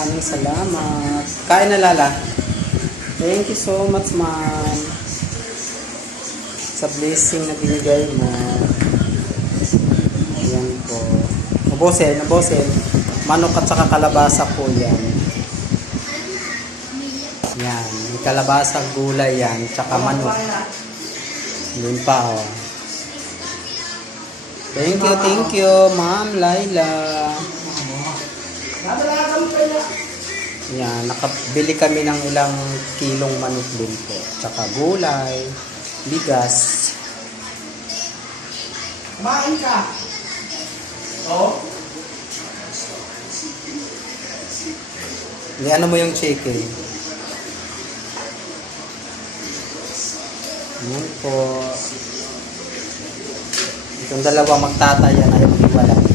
Maraming salamat. Kain na, Lala. Thank you so much, ma'am. Sa blessing na binigay mo. Ayan po. Nabosin. Manok at saka kalabasa po yan. Yan. May kalabasa, gulay yan. Tsaka manok. Yun pa, oh. Thank you, Ma'am Laila. Yan, nakabili kami ng ilang kilong manok din po. Tsaka gulay, bigas. Kumain ka. Oh? Ano mo yung chicken? Yan po. Itong dalawa magtatayan ay maghiwalay.